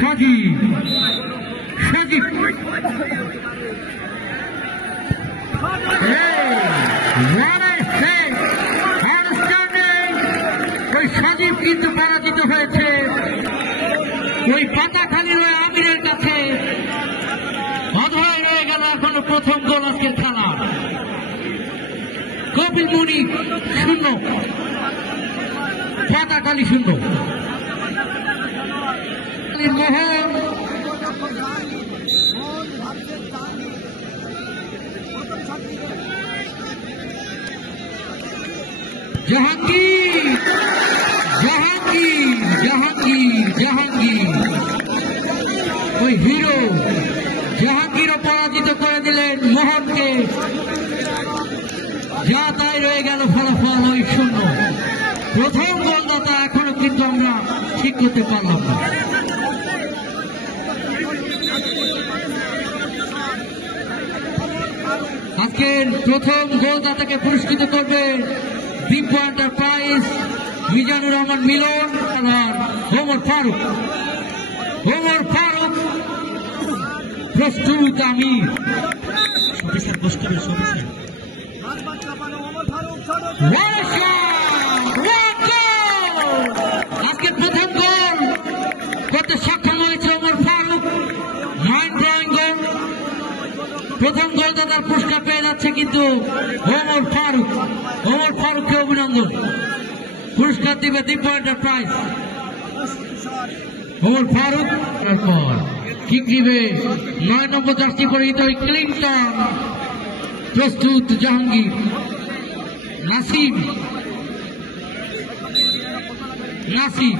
সাজিব সাজিব ওই সাজিব কিন্তু পরাজিত হয়েছে ওই পাতাখালীর ওই আমিরের কাছে। অধরায় রয়ে গেল এখনো প্রথম গোল আজকের খেলা। কপিল মুনি 0, পাতাখালী 0। মোহন জাহাঙ্গীর জাহাঙ্গীর জাহাঙ্গীর জাহাঙ্গীর ওই হিরো জাহাঙ্গীরও পরাজিত করে দিলেন মোহনকে। যা তাই রয়ে গেল ফলাফল ওই 0। প্রথম গোলদাতা এখনো কিন্তু আমরা ঠিক করতে পারলাম না। আজকের প্রথম গোলদাতাকে পুরস্কৃত করবে দিব্য এন্টারপ্রাইজ, মিজানুর রহমান মিলন আর ওমর ফারুক। ওমর ফারুক প্রস্তুত আমির আজকের প্রথম গোল করতে সক্ষম হয়েছে ওমর ফারুক। মাইন্ড ব্লোয়িং গোল। প্রথম গোলদাতার পুরস্কার পেয়ে যাচ্ছে কিন্তু ওমর ফারুক। ওমর ফারুককে অভিনন্দন। পুরস্কার দিবে দিব্য এন্টারপ্রাইজ। ওমর ফারুক পর কিক দিবে 9 নম্বর জার্সি পরিহিত ক্লিনটন। প্রস্তুত জাহাঙ্গীর, নাসিম নাসিম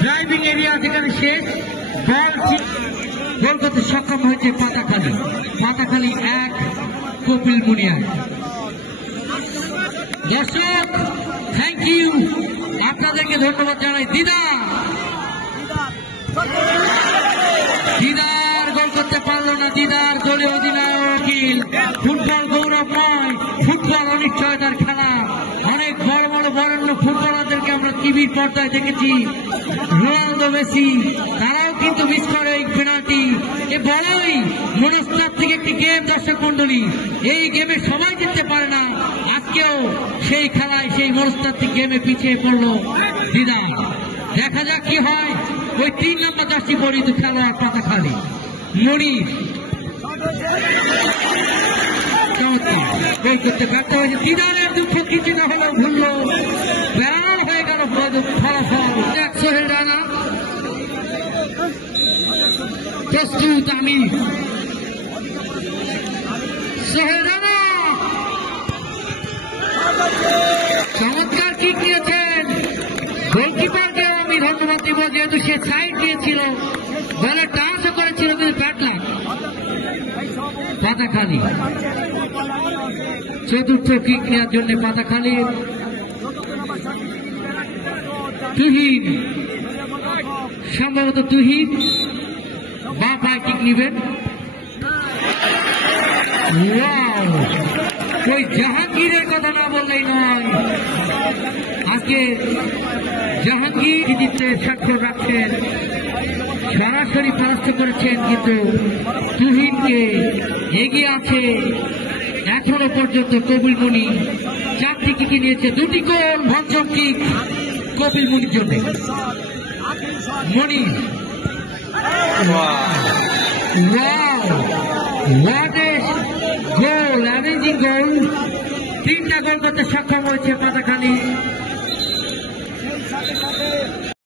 ড্রাইভিং এরিয়া যেখানে শেষ বল করতে সক্ষম হয়েছে পাতাখালী। পাতাখালী 1, কপিল মুনিয়া। দর্শক থ্যাংক ইউ, আপনাদেরকে ধন্যবাদ জানাই। দিদার গোল করতে পারলো না। দিদার দলীয় অধিনায়ক। ফুটবল গৌরবময়, ফুটবল অনিশ্চয়তার খেলা। অনেক বড় বড় বরেণ্য ফুটবলারদেরকে আমরা টিভির পর্দায় দেখেছি। রোনালদো, মেসি, তারাও কিন্তু মিস করে এই পেনাল্টি। এ বড়ই মনস্তাত্ত্বিক একটি গেম। দর্শক মন্ডলী, এই গেমে সবাই জিততে পারে না। আজকেও সেই খেলায় সেই মনস্তাত্ত্বিক গেমে পিছিয়ে পড়লো দিদার। দেখা যাক কি হয়। ওই 3 নম্বর জার্সি পরিহিত খেলোয়াড় পাতাখালী মনির চমৎকার গোল করতে ব্যর্থ হয়েছে। দিদারের দুঃখ কিছু না হলেও ভুলল। বেড়ানো হয়ে গেল ফলাফল। সোহেল রানা প্রস্তুত আমির। সোহেল রানা চমৎকার কিক দিয়েছেন। গোলকিপারকেও আমি ধন্যবাদ দিব, যেহেতু সে সাইড দিয়েছিল, বলে টাচও করেছিল কিন্তু ব্যাট লাগ। পাতাখালী চতুর্থ কিক নেওয়ার জন্য পাতাখালী তুহিন, সম্ভবত তুহিন বা পায়ে কিক নিবেন। ওই জাহাঙ্গীরের কথা না বললেই নয়। আজকে জাহাঙ্গীর কৃতিত্বের স্বাক্ষর রাখছেন, সরাসরি পরাস্ত করেছেন, কিন্তু তুহিনকে এগিয়ে আছে এখনো পর্যন্ত কপিল মুনি। 4টি কিক নিয়েছে, 2টি গোল। পঞ্চম কিক কপিল মুনির জন্য। মনি গোল, অ্যামেজিং গোল। 3টা গোল করতে সক্ষম হয়েছে পাতাখালী।